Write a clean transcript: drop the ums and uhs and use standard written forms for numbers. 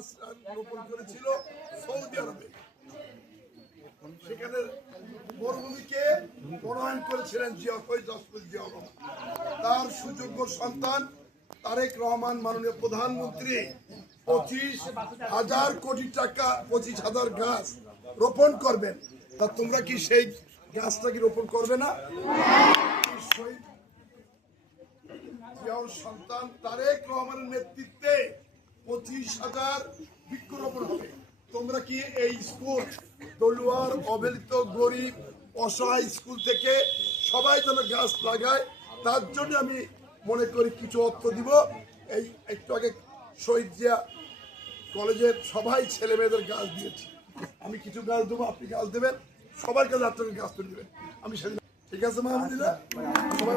গাছ রোপণ করেছিল সৌদি আরবে। সেখানে মরুভূমিকে বনায়ন করেছিলেন জিয়া রহমান। তার সুযোগ্য সন্তান তারেক রহমান মাননীয় প্রধানমন্ত্রী 25,000 কোটি টাকা 25,000 গাছ রোপণ করবেন। তা তোমরা কি সেই গাছটা কি রোপণ করবে না? শহীদ জিয়াউর সন্তান তারেক রহমানের নেতৃত্বে 25,000 বৃক্ষরোপণ হবে। তোমরা কি এই স্কুল দলুয়ার অবহেলিত গরিব অসহায় স্কুল থেকে সবাই যেন গাছ লাগায়, তার জন্য আমি মনে করি কিছু অর্থ দিব। এই একটু আগে শহীদ জিয়া কলেজের সবাই ছেলে মেয়েদের গাছ দিয়েছি, আমি কিছু গাছ দেবো, আপনি গাছ দেবেন, সবার কাছে আপনাকে গাছ তুলে দেবেন। আমি সেদিন ঠিক আছে মাহমুদুল্লাহ, সবাই